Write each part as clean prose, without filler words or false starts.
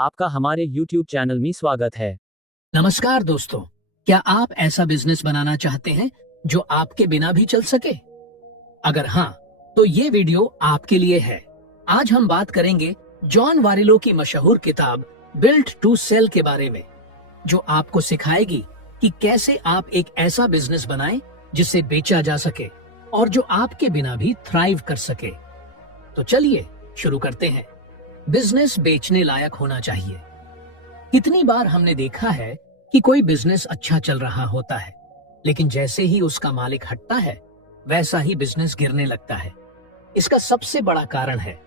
आपका हमारे YouTube channel में स्वागत है। नमस्कार दोस्तों, क्या आप ऐसा बिजनेस बनाना चाहते हैं जो आपके बिना भी चल सके? अगर हाँ, तो ये वीडियो आपके लिए है। आज हम बात करेंगे जॉन वारेलो की मशहूर किताब बिल्ट टू सेल के बारे में, जो आपको सिखाएगी कि कैसे आप एक ऐसा बिजनेस बनाएं जिसे बेचा जा सके और जो आपके बिना भी थ्राइव कर सके। तो चलिए शुरू करते हैं। बिजनेस बेचने लायक होना चाहिए। कितनी बार हमने देखा है कि कोई बिजनेस अच्छा चल रहा होता है, लेकिन जैसे ही उसका मालिक हटता है, वैसा ही बिजनेस गिरने लगता है। इसका सबसे बड़ा कारण है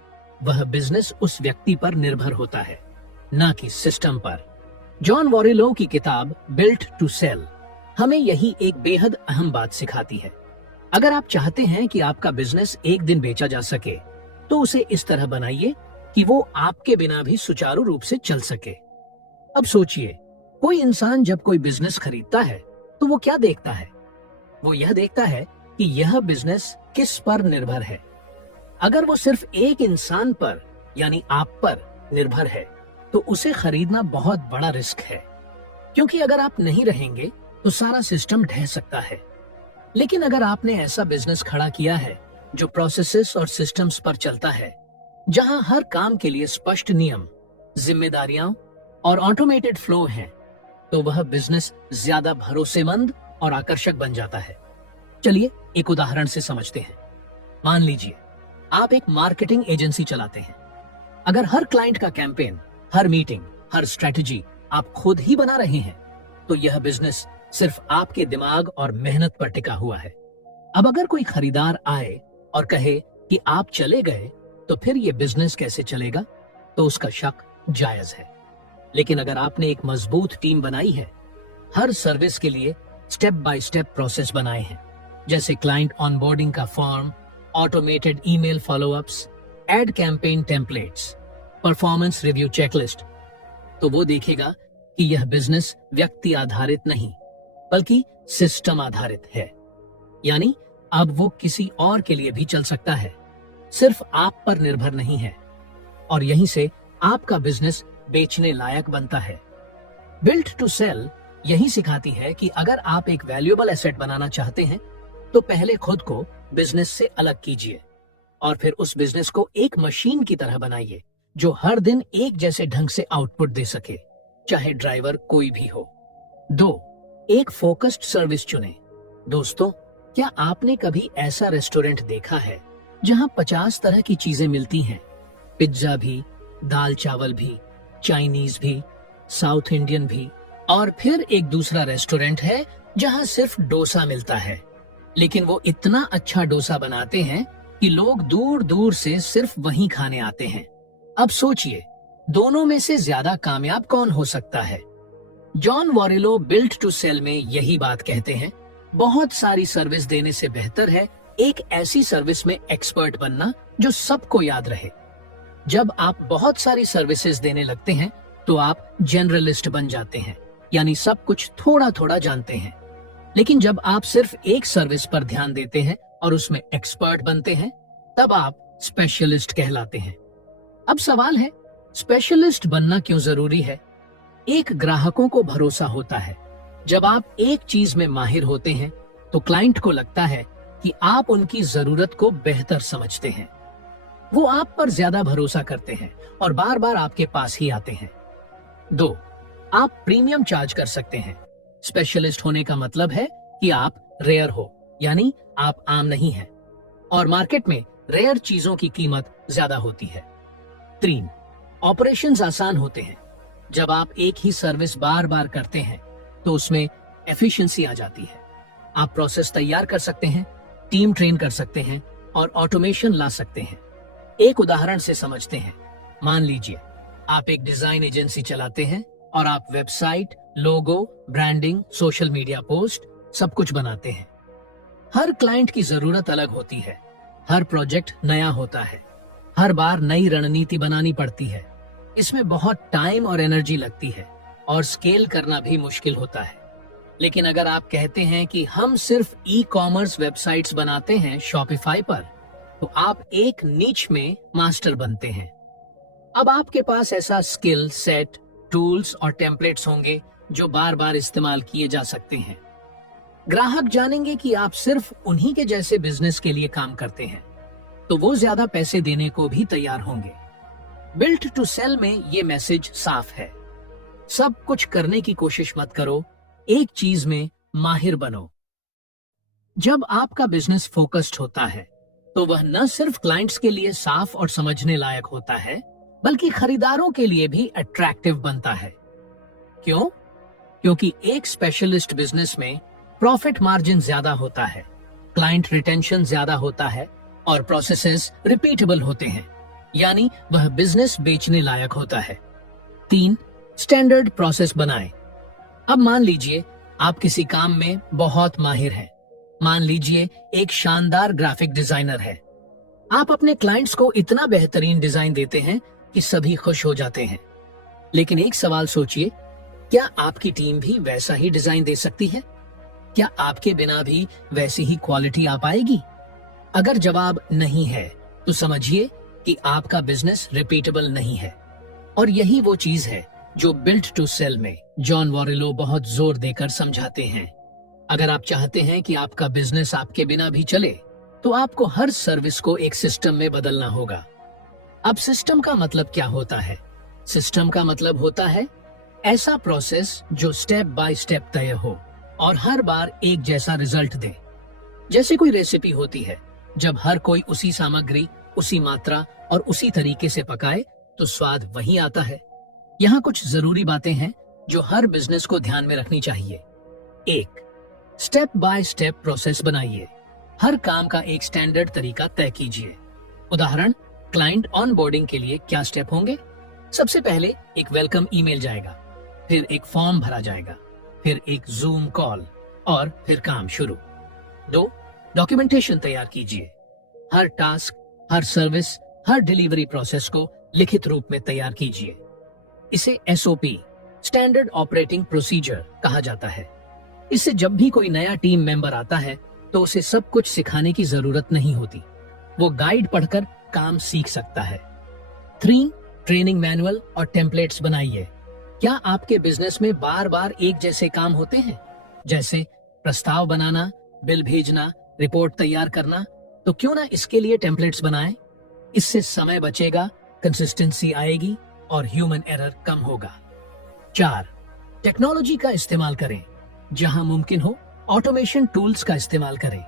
वह बिजनेस उस व्यक्ति पर निर्भर होता है, ना कि सिस्टम पर। जॉन वारेलो की किताब बिल्ट टू सेल हमें यही एक बेहद अहम बात सिखाती है। अगर आप चाहते हैं कि आपका बिजनेस एक दिन बेचा जा सके, तो उसे इस तरह बनाइए कि वो आपके बिना भी सुचारू रूप से चल सके। अब सोचिए, कोई इंसान जब कोई बिजनेस खरीदता है तो वो क्या देखता है? वो यह देखता है कि यह बिजनेस किस पर निर्भर है। अगर वो सिर्फ एक इंसान पर यानी आप पर निर्भर है, तो उसे खरीदना बहुत बड़ा रिस्क है, क्योंकि अगर आप नहीं रहेंगे तो सारा सिस्टम ढह सकता है। लेकिन अगर आपने ऐसा बिजनेस खड़ा किया है जो प्रोसेसेस और सिस्टम्स पर चलता है, जहां हर काम के लिए स्पष्ट नियम, जिम्मेदारियां और ऑटोमेटेड फ्लो हैं, तो वह बिजनेस ज्यादा भरोसेमंद और आकर्षक बन जाता है। चलिए एक उदाहरण से समझते हैं। मान लीजिए आप एक मार्केटिंग एजेंसी चलाते हैं। अगर हर क्लाइंट का कैंपेन, हर मीटिंग, हर स्ट्रेटजी आप खुद ही बना रहे हैं, तो यह बिजनेस सिर्फ आपके दिमाग और मेहनत पर टिका हुआ है। अब अगर कोई खरीदार आए और कहे कि आप चले गए, तो फिर यह बिजनेस कैसे चलेगा? तो उसका शक जायज है। लेकिन अगर आपने एक मजबूत टीम बनाई है, हर सर्विस के लिए स्टेप बाय स्टेप प्रोसेस बनाए हैं, जैसे क्लाइंट ऑनबोर्डिंग का form, automated email follow-ups, ad campaign templates, performance review checklist, तो वो देखेगा कि यह बिजनेस व्यक्ति आधारित नहीं, बल्कि सिस्टम आधारित है। यानी अब वो किसी और के लिए भी चल सकता है, सिर्फ आप पर निर्भर नहीं है। और यहीं से आपका बिजनेस बेचने लायक बनता है। बिल्ट टू सेल यही सिखाती है कि अगर आप एक वैल्यूएबल एसेट बनाना चाहते हैं, तो पहले खुद को बिजनेस से अलग कीजिए और फिर उस बिजनेस को एक मशीन की तरह बनाइए, जो हर दिन एक जैसे ढंग से आउटपुट दे सके, चाहे ड्राइवर कोई भी हो। 2, एक फोकस्ड सर्विस चुनें। दोस्तों, क्या आपने कभी ऐसा रेस्टोरेंट देखा है जहां 50 तरह की चीजें मिलती हैं? पिज्जा भी, दाल चावल भी, चाइनीज भी, साउथ इंडियन भी, और फिर एक दूसरा रेस्टोरेंट है जहां सिर्फ डोसा मिलता है, लेकिन वो इतना अच्छा डोसा बनाते हैं कि लोग दूर दूर से सिर्फ वहीं खाने आते हैं। अब सोचिए, दोनों में से ज्यादा कामयाब कौन हो सकता है? जॉन वारेलो बिल्ट टू सेल में यही बात कहते हैं। बहुत सारी सर्विस देने से बेहतर है एक ऐसी सर्विस में एक्सपर्ट बनना जो सबको याद रहे। जब आप बहुत सारी सर्विसेज देने लगते हैं, तो आप जनरलिस्ट बन जाते हैं, यानी सब कुछ थोड़ा थोड़ा जानते हैं। लेकिन जब आप सिर्फ एक सर्विस पर ध्यान देते हैं और उसमें एक्सपर्ट बनते हैं, तब आप स्पेशलिस्ट कहलाते हैं। अब सवाल है, स्पेशलिस्ट बनना क्यों जरूरी है? एक, ग्राहकों को भरोसा होता है। जब आप एक चीज में माहिर होते हैं, तो क्लाइंट को लगता है कि आप उनकी जरूरत को बेहतर समझते हैं। वो आप पर ज्यादा भरोसा करते हैं और बार बार आपके पास ही आते हैं। 2, आप प्रीमियम चार्ज कर सकते हैं। स्पेशलिस्ट होने का मतलब है कि आप रेयर हो, यानी आप आम नहीं हैं, और मार्केट में रेयर चीजों की कीमत ज्यादा होती है। 3, ऑपरेशंस आसान होते हैं। जब आप एक ही सर्विस बार बार करते हैं, तो उसमें एफिशिएंसी आ जाती है। आप प्रोसेस तैयार कर सकते हैं, टीम ट्रेन कर सकते हैं और ऑटोमेशन ला सकते हैं। एक उदाहरण से समझते हैं। मान लीजिए आप एक डिजाइन एजेंसी चलाते हैं और आप वेबसाइट, लोगो, ब्रांडिंग, सोशल मीडिया पोस्ट सब कुछ बनाते हैं। हर क्लाइंट की जरूरत अलग होती है, हर प्रोजेक्ट नया होता है, हर बार नई रणनीति बनानी पड़ती है। इसमें बहुत टाइम और एनर्जी लगती है और स्केल करना भी मुश्किल होता है। लेकिन अगर आप कहते हैं कि हम सिर्फ ई कॉमर्स वेबसाइट्स बनाते हैं शॉपिफाई पर, तो आप एक नीच में मास्टर बनते हैं। अब आपके पास ऐसा स्किल सेट, टूल्स और टेम्पलेट्स होंगे जो बार बार इस्तेमाल किए जा सकते हैं। ग्राहक जानेंगे कि आप सिर्फ उन्हीं के जैसे बिजनेस के लिए काम करते हैं, तो वो ज्यादा पैसे देने को भी तैयार होंगे। बिल्ट टू सेल में ये मैसेज साफ है। सब कुछ करने की कोशिश मत करो, एक चीज में माहिर बनो। जब आपका बिजनेस फोकस्ड होता है तो वह न सिर्फ क्लाइंट्स के लिए साफ और समझने लायक होता है, बल्कि खरीदारों के लिए भी अट्रैक्टिव बनता है। क्यों? क्योंकि एक स्पेशलिस्ट बिजनेस में प्रॉफिट मार्जिन ज्यादा होता है, क्लाइंट रिटेंशन ज्यादा होता है और प्रोसेसेस रिपीटेबल होते हैं, यानी वह बिजनेस बेचने लायक होता है। 3. स्टैंडर्ड प्रोसेस बनाएं। अब मान लीजिए आप किसी काम में बहुत माहिर हैं। मान लीजिए एक शानदार ग्राफिक डिजाइनर है। आप अपने क्लाइंट्स को इतना बेहतरीन डिजाइन देते हैं कि सभी खुश हो जाते हैं। लेकिन एक सवाल सोचिए, क्या आपकी टीम भी वैसा ही डिजाइन दे सकती है? क्या आपके बिना भी वैसी ही क्वालिटी आ पाएगी? अगर जवाब नहीं है तो समझिए कि आपका बिजनेस रिपीटेबल नहीं है। और यही वो चीज है जो बिल्ट टू सेल में जॉन वॉरेलो बहुत जोर देकर समझाते हैं। अगर आप चाहते हैं कि आपका बिजनेस आपके बिना भी चले, तो आपको हर सर्विस को एक सिस्टम में बदलना होगा। अब सिस्टम का मतलब क्या होता है? सिस्टम का मतलब होता है ऐसा प्रोसेस जो स्टेप बाय स्टेप तय हो और हर बार एक जैसा रिजल्ट दे। जैसे कोई रेसिपी होती है, जब हर कोई उसी सामग्री, उसी मात्रा और उसी तरीके से पकाए तो स्वाद वही आता है। यहाँ कुछ जरूरी बातें हैं जो हर बिजनेस को ध्यान में रखनी चाहिए। 1. स्टेप बाय स्टेप प्रोसेस बनाइए। हर काम का एक स्टैंडर्ड तरीका तय कीजिए। उदाहरण, क्लाइंट ऑनबोर्डिंग के लिए क्या स्टेप होंगे? सबसे पहले एक वेलकम ईमेल जाएगा, फिर एक फॉर्म भरा जाएगा, फिर एक जूम कॉल और फिर काम शुरू। 2. डॉक्यूमेंटेशन तैयार कीजिए। हर टास्क, हर सर्विस, हर डिलीवरी प्रोसेस को लिखित रूप में तैयार कीजिए। इसे SOP, स्टैंडर्ड ऑपरेटिंग प्रोसीजर कहा जाता है। इससे जब भी कोई नया टीम मेंबर आता है तो उसे सब कुछ सिखाने की जरूरत नहीं होती, वो गाइड पढ़कर काम सीख सकता है। 3. ट्रेनिंग मैनुअल और टेम्पलेट्स बनाइए। क्या आपके बिजनेस में बार बार एक जैसे काम होते हैं, जैसे प्रस्ताव बनाना, बिल भेजना, रिपोर्ट तैयार करना? तो क्यों ना इसके लिए टेम्पलेट्स बनाएं। इससे समय बचेगा, कंसिस्टेंसी आएगी और ह्यूमन एरर कम होगा। 4. टेक्नोलॉजी का इस्तेमाल करें। जहां मुमकिन हो ऑटोमेशन टूल्स का इस्तेमाल करें,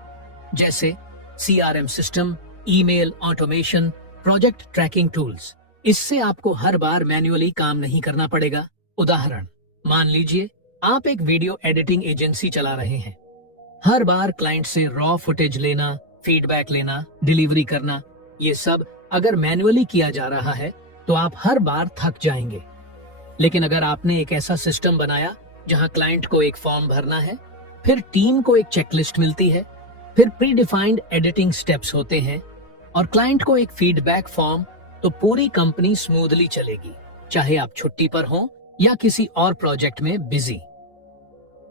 जैसे CRM system, email automation, project tracking tools. इससे आपको हर बार मैन्युअली काम नहीं करना पड़ेगा। उदाहरण, मान लीजिए आप एक वीडियो एडिटिंग एजेंसी चला रहे हैं। हर बार क्लाइंट से रॉ फुटेज लेना, फीडबैक लेना, डिलीवरी करना, ये सब अगर मैन्युअली किया जा रहा है तो आप हर बार थक जाएंगे। लेकिन अगर आपने एक ऐसा सिस्टम बनाया जहां क्लाइंट को एक फॉर्म भरना है, फिर टीम को एक चेकलिस्ट मिलती है, फिर प्री डिफाइंड एडिटिंग स्टेप्स होते हैं और क्लाइंट को एक फीडबैक फॉर्म, तो पूरी कंपनी स्मूथली चलेगी, चाहे आप छुट्टी पर हों या किसी और प्रोजेक्ट में बिजी।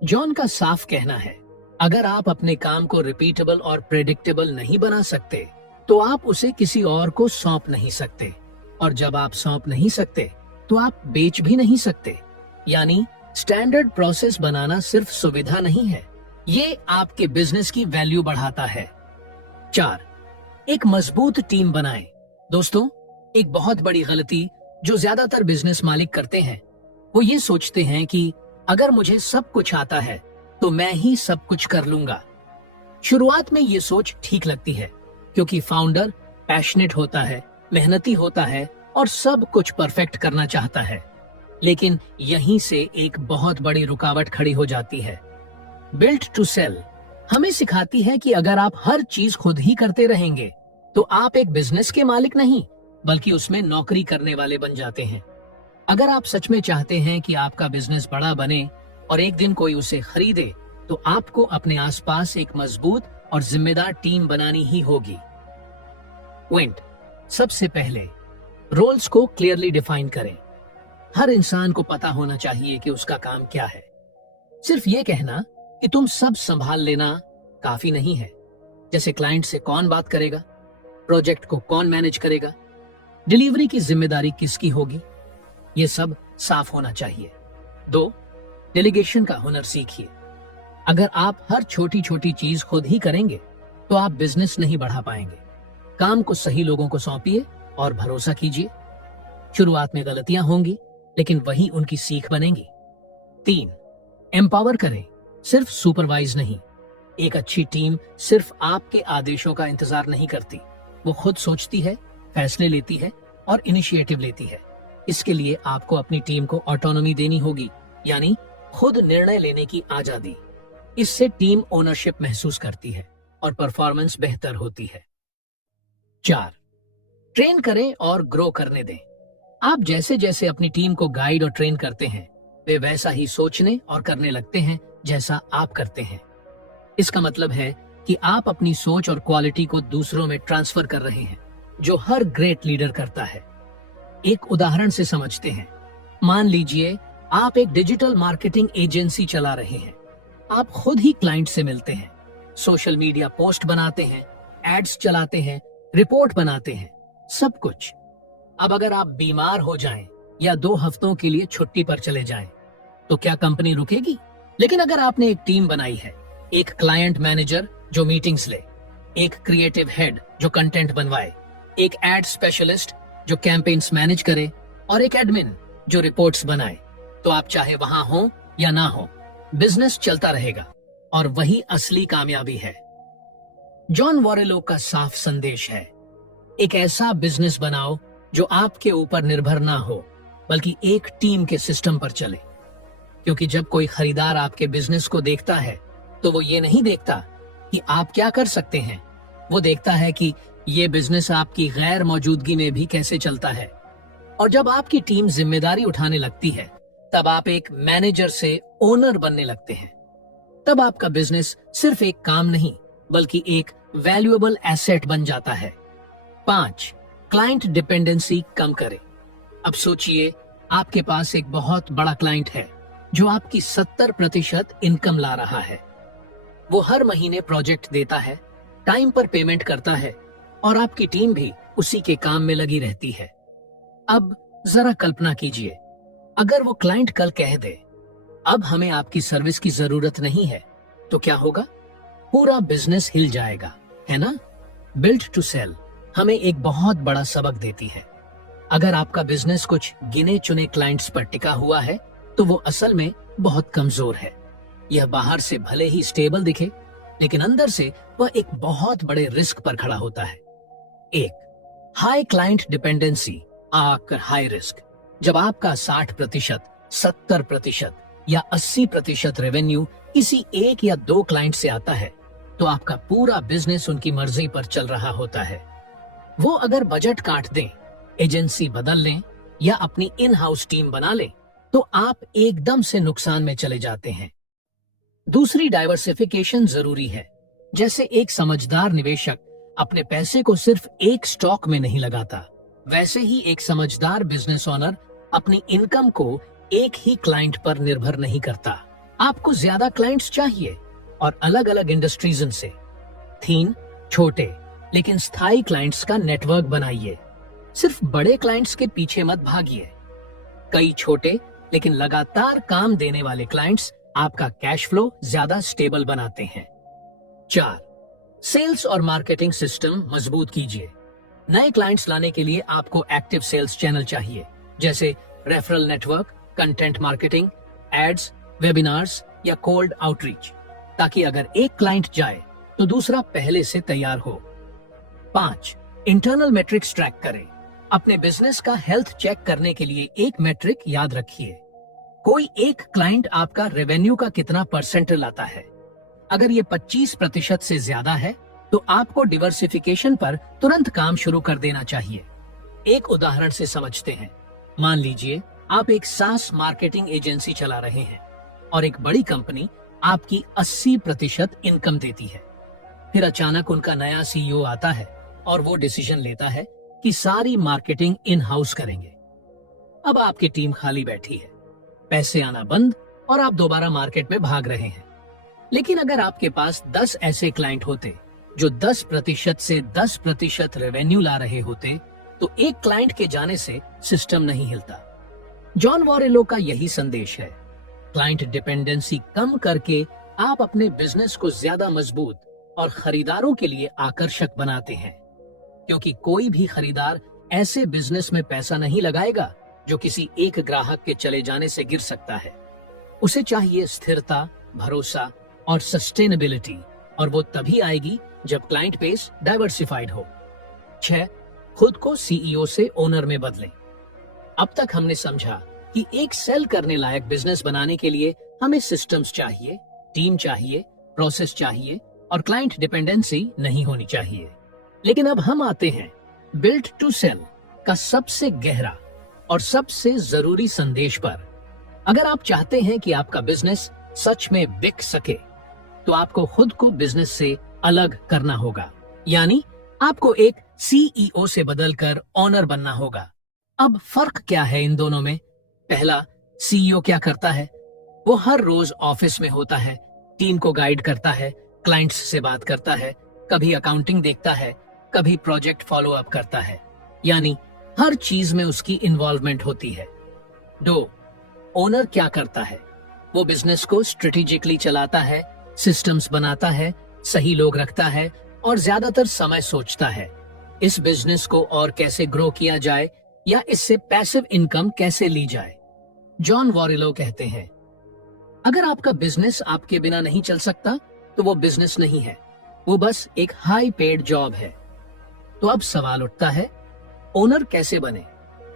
जॉन का साफ कहना है, अगर आप अपने काम को रिपीटेबल और प्रेडिक्टेबल नहीं बना सकते तो आप उसे किसी और को सौंप नहीं सकते, और जब आप सौंप नहीं सकते तो आप बेच भी नहीं सकते। यानी स्टैंडर्ड प्रोसेस बनाना सिर्फ सुविधा नहीं है, ये आपके बिजनेस की वैल्यू बढ़ाता है। 4. एक मजबूत टीम बनाएं। दोस्तों, एक बहुत बड़ी गलती जो ज्यादातर बिजनेस मालिक करते हैं, वो ये सोचते हैं कि अगर मुझे सब कुछ आता है तो मैं ही सब कुछ कर लूंगा। शुरुआत में ये सोच ठीक लगती है, क्योंकि फाउंडर पैशनेट होता है, मेहनती होता है और सब कुछ परफेक्ट करना चाहता है। लेकिन यहीं से एक बहुत बड़ी रुकावट खड़ी हो जाती है। बिल्ट टू सेल हमें सिखाती है कि अगर आप हर चीज खुद ही करते रहेंगे तो आप एक बिजनेस के मालिक नहीं, बल्कि उसमें नौकरी करने वाले बन जाते हैं। अगर आप सच में चाहते हैं कि आपका बिजनेस बड़ा बने और एक दिन कोई उसे खरीदे, तो आपको अपने आसपास एक मजबूत और जिम्मेदार टीम बनानी ही होगी। पॉइंट, सबसे पहले रोल्स को क्लियरली डिफाइन करें। हर इंसान को पता होना चाहिए कि उसका काम क्या है। सिर्फ ये कहना कि तुम सब संभाल लेना काफी नहीं है। जैसे क्लाइंट से कौन बात करेगा, प्रोजेक्ट को कौन मैनेज करेगा, डिलीवरी की जिम्मेदारी किसकी होगी, ये सब साफ होना चाहिए। 2. डेलीगेशन का हुनर सीखिए। अगर आप हर छोटी छोटी चीज खुद ही करेंगे तो आप बिजनेस नहीं बढ़ा पाएंगे। काम को सही लोगों को सौंपिए और भरोसा कीजिए। शुरुआत में गलतियां होंगी, लेकिन वही उनकी सीख बनेंगी। 3. एम्पावर करें, सिर्फ सुपरवाइज नहीं। एक अच्छी टीम सिर्फ आपके आदेशों का इंतजार नहीं करती, वो खुद सोचती है, फैसले लेती है और इनिशिएटिव लेती है। इसके लिए आपको अपनी टीम को ऑटोनॉमी देनी होगी, यानी खुद निर्णय लेने की आजादी। इससे टीम ओनरशिप महसूस करती है और परफॉर्मेंस बेहतर होती है। 4. ट्रेन करें और ग्रो करने दें। आप जैसे जैसे अपनी टीम को गाइड और ट्रेन करते हैं, वे वैसा ही सोचने और करने लगते हैं जैसा आप करते हैं। इसका मतलब है कि आप अपनी सोच और क्वालिटी को दूसरों में ट्रांसफर कर रहे हैं, जो हर ग्रेट लीडर करता है। एक उदाहरण से समझते हैं। मान लीजिए आप एक डिजिटल मार्केटिंग एजेंसी चला रहे हैं। आप खुद ही क्लाइंट से मिलते हैं, सोशल मीडिया पोस्ट बनाते हैं, एड्स चलाते हैं, रिपोर्ट बनाते हैं, सब कुछ। अब अगर आप बीमार हो जाएं या 2 हफ्तों के लिए छुट्टी पर चले जाएं, तो क्या कंपनी रुकेगी? लेकिन अगर आपने एक टीम बनाई है, एक क्लाइंट मैनेजर जो मीटिंग्स ले, एक क्रिएटिव हेड जो कंटेंट बनवाए, एक एड स्पेशलिस्ट जो कैंपेन्स मैनेज करे और एक एडमिन जो रिपोर्ट्स बनाए, तो आप चाहे वहां हो या ना हो, बिजनेस चलता रहेगा। और वही असली कामयाबी है। जॉन वॉरेलो का साफ संदेश है, एक ऐसा बिजनेस बनाओ जो आपके ऊपर निर्भर ना हो, बल्कि एक टीम के सिस्टम पर चले। क्योंकि जब कोई खरीदार आपके बिजनेस को देखता है, तो वो ये नहीं देखता कि आप क्या कर सकते हैं, वो देखता है कि ये बिजनेस आपकी गैर मौजूदगी में भी कैसे चलता है। और जब आपकी टीम जिम्मेदारी उठाने लगती है, तब आप एक मैनेजर से ओनर बनने लगते हैं। तब आपका बिजनेस सिर्फ एक काम नहीं, बल्कि एक वैल्यूएबल एसेट बन जाता है। 5. क्लाइंट डिपेंडेंसी कम करें। अब सोचिए, आपके पास एक बहुत बड़ा क्लाइंट है जो आपकी 70% इनकम ला रहा है। वो हर महीने प्रोजेक्ट देता है, टाइम पर पेमेंट करता है और आपकी टीम भी उसी के काम में लगी रहती है। अब जरा कल्पना कीजिए, अगर वो क्लाइंट कल कह दे, अब हमें आपकी सर्विस की जरूरत नहीं है, तो क्या होगा? पूरा बिजनेस हिल जाएगा, है ना? बिल्ड टू सेल हमें एक बहुत बड़ा सबक देती है। अगर आपका बिजनेस कुछ गिने चुने क्लाइंट्स पर टिका हुआ है, तो वो असल में बहुत कमजोर है। यह बाहर से भले ही स्टेबल दिखे, लेकिन अंदर से वह एक बहुत बड़े रिस्क पर खड़ा होता है। 1. हाई क्लाइंट डिपेंडेंसी आकर हाई रिस्क। जब आपका 60%, 70% या 80% रेवेन्यू किसी एक या 2 क्लाइंट से आता है, तो आपका पूरा बिजनेस उनकी मर्जी पर चल रहा होता है। वो अगर बजट काट दें, एजेंसी बदल लें या अपनी इन हाउस टीम बना लें, तो आप एकदम से नुकसान में चले जाते हैं। दूसरी, डाइवर्सिफिकेशन जरूरी है। जैसे एक समझदार निवेशक अपने पैसे को सिर्फ एक स्टॉक में नहीं लगाता, वैसे ही एक समझदार बिजनेस ओनर अपनी इनकम को एक ही क्लाइंट पर निर्भर नहीं करता। आपको ज्यादा क्लाइंट्स चाहिए और अलग अलग इंडस्ट्रीज से। 3. छोटे लेकिन स्थायी क्लाइंट्स का नेटवर्क बनाइए। सिर्फ बड़े क्लाइंट्स के पीछे मत भागिए। कई छोटे लेकिन लगातार काम देने वाले क्लाइंट्स आपका कैश फ्लो ज्यादा स्टेबल बनाते हैं। 4. सेल्स और मार्केटिंग सिस्टम मजबूत कीजिए। नए क्लाइंट्स लाने के लिए आपको एक्टिव सेल्स चैनल चाहिए, जैसे referral network, content marketing, ads, webinars या कोल्ड आउटरीच, ताकि अगर एक क्लाइंट जाए तो दूसरा पहले से तैयार हो। 5. इंटरनल मैट्रिक्स ट्रैक करें। अपने बिजनेस का हेल्थ चेक करने के लिए एक मैट्रिक याद रखिए। कोई एक क्लाइंट आपका रेवेन्यू का कितना परसेंट लाता है। अगर ये 25% से ज्यादा है, तो आपको डिवर्सिफिकेशन पर तुरंत काम शुरू कर देना चाहिए। एक उदाहरण से समझते हैं। मान लीजिए आप एक सास मार्केटिंग एजेंसी चला रहे हैं और एक बड़ी कंपनी आपकी 80% इनकम देती है। फिर अचानक उनका नया सीईओ आता है और वो डिसीजन लेता है कि सारी मार्केटिंग इन हाउस करेंगे। अब आपकी टीम खाली बैठी है, पैसे आना बंद और आप दोबारा मार्केट में भाग रहे हैं। लेकिन अगर आपके पास 10 ऐसे क्लाइंट होते जो 10% से 10% रेवेन्यू ला रहे होते, तो एक क्लाइंट के जाने से सिस्टम नहीं हिलता। जॉन वॉरेलो का यही संदेश है। क्लाइंट डिपेंडेंसी कम करके आप अपने बिजनेस को ज्यादा मजबूत और खरीदारों के लिए आकर्षक बनाते हैं, क्योंकि कोई भी खरीदार ऐसे बिजनेस में पैसा नहीं लगाएगा जो किसी एक ग्राहक के चले जाने से गिर सकता है। उसे चाहिए स्थिरता, भरोसा और सस्टेनेबिलिटी, और वो तभी आएगी जब क्लाइंट बेस डाइवर्सिफाइड हो। 6. खुद को सीईओ से ओनर में बदलें। अब तक हमने समझा कि एक सेल करने लायक बिजनेस बनाने के लिए हमें सिस्टम्स चाहिए, टीम चाहिए, प्रोसेस चाहिए और क्लाइंट डिपेंडेंसी नहीं होनी चाहिए। लेकिन अब हम आते हैं बिल्ड टू सेल का सबसे गहरा और सबसे जरूरी संदेश पर। अगर आप चाहते हैं कि आपका बिजनेस सच में बिक सके, तो आपको खुद को बिजनेस से अलग करना होगा, यानी आपको एक सीईओ से बदलकर ओनर बनना होगा। अब फर्क क्या है इन दोनों में? पहला, सीईओ क्या करता है? वो हर रोज ऑफिस में होता है, टीम को गाइड करता है, क्लाइंट्स से बात करता है, कभी अकाउंटिंग देखता है, कभी प्रोजेक्ट फॉलो अप करता है, यानी हर चीज में उसकी इन्वॉल्वमेंट होती है। 2, ओनर क्या करता है? वो बिजनेस को स्ट्रेटेजिकली चलाता है, सिस्टम्स बनाता है, सही लोग रखता है और ज्यादातर समय सोचता है इस बिजनेस को और कैसे ग्रो किया जाए या इससे पैसिव इनकम कैसे ली जाए। जॉन वॉरेलो कहते हैं, अगर आपका बिजनेस आपके बिना नहीं चल सकता तो वो बिजनेस नहीं है, वो बस एक हाई पेड जॉब है। तो अब सवाल उठता है, ओनर कैसे बने?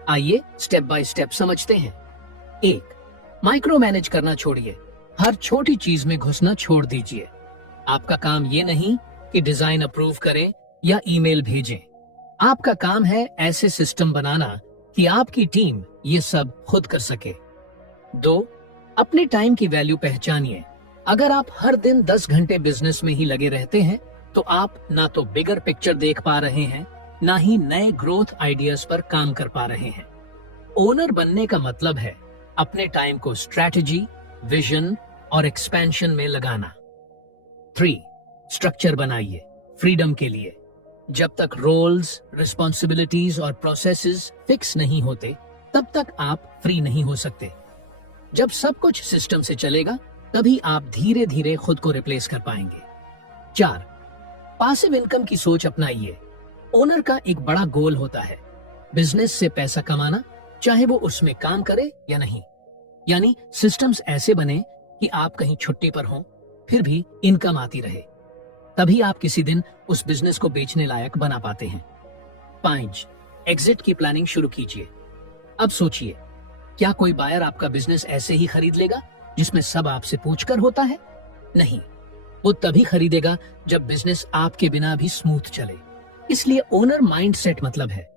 आइए स्टेप बाय स्टेप समझते हैं। 1, माइक्रो मैनेज करना छोड़िए, हर छोटी चीज में घुसना छोड़ दीजिए। आपका काम ये नहीं कि डिजाइन अप्रूव करें या ईमेल भेजें, आपका काम है ऐसे सिस्टम बनाना कि आपकी टीम ये सब खुद कर सके। 2, अपने टाइम की वैल्यू पहचानिए। अगर आप हर दिन 10 घंटे बिजनेस में ही लगे रहते हैं, तो आप ना तो बिगर पिक्चर देख पा रहे हैं, ना ही नए ग्रोथ आइडियाज पर काम कर पा रहे हैं। ओनर बनने का मतलब है अपने टाइम को स्ट्रैटेजी, विजन और एक्सपेंशन में लगाना। 3, स्ट्रक्चर बनाइए फ्रीडम के लिए। जब तक रोल्स, रिस्पॉन्सिबिलिटीज और प्रोसेसेस फिक्स नहीं होते, तब तक आप फ्री नहीं हो सकते। जब सब कुछ सिस्टम से चलेगा, तभी आप धीरे धीरे खुद को रिप्लेस कर पाएंगे। 4, पासिव इनकम की सोच अपनाइए। ओनर का एक बड़ा गोल होता है बिजनेस से पैसा कमाना, चाहे वो उसमें काम करे या नहीं। यानी सिस्टम्स ऐसे बने कि आप कहीं छुट्टी पर हों, फिर भी इनकम आती रहे। तभी आप किसी दिन उस बिजनेस को बेचने लायक बना पाते हैं। 5, एग्जिट की प्लानिंग शुरू कीजिए। अब सोचिए, क्या कोई बायर आपका बिजनेस ऐसे ही खरीद लेगा जिसमें सब आपसे पूछकर होता है? नहीं, वो तभी खरीदेगा जब बिजनेस आपके बिना भी स्मूथ चले। इसलिए ओनर माइंडसेट मतलब है,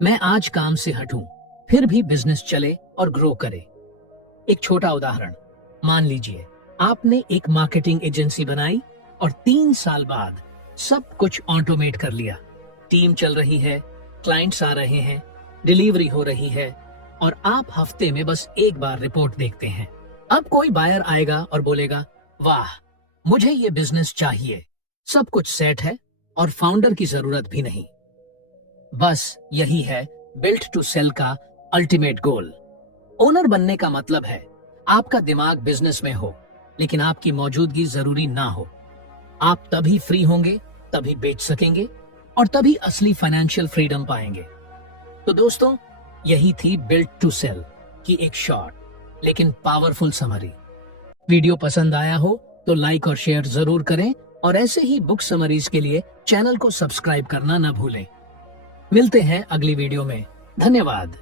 मैं आज काम से हटूं, फिर भी बिजनेस चले और ग्रो करे। एक छोटा उदाहरण, मान लीजिए आपने एक मार्केटिंग एजेंसी बनाई और 3 साल बाद सब कुछ ऑटोमेट कर लिया। टीम चल रही है, क्लाइंट्स आ रहे हैं, डिलीवरी हो रही है और आप हफ्ते में बस एक बार रिपोर्ट देखते हैं। अब कोई बायर आएगा और बोलेगा, वाह, मुझे ये बिजनेस चाहिए, सब कुछ सेट है और फाउंडर की जरूरत भी नहीं। बस यही है बिल्ड टू सेल का अल्टीमेट गोल। ओनर बनने का मतलब है आपका दिमाग बिजनेस में हो, लेकिन आपकी मौजूदगी जरूरी ना हो। आप तभी फ्री होंगे, तभी बेच सकेंगे और तभी असली फाइनेंशियल फ्रीडम पाएंगे। तो दोस्तों, यही थी बिल्ड टू सेल की एक शॉर्ट लेकिन पावरफुल समरी। वीडियो पसंद आया हो तो लाइक और शेयर जरूर करें और ऐसे ही बुक समरीज के लिए चैनल को सब्सक्राइब करना ना भूलें। मिलते हैं अगली वीडियो में। धन्यवाद।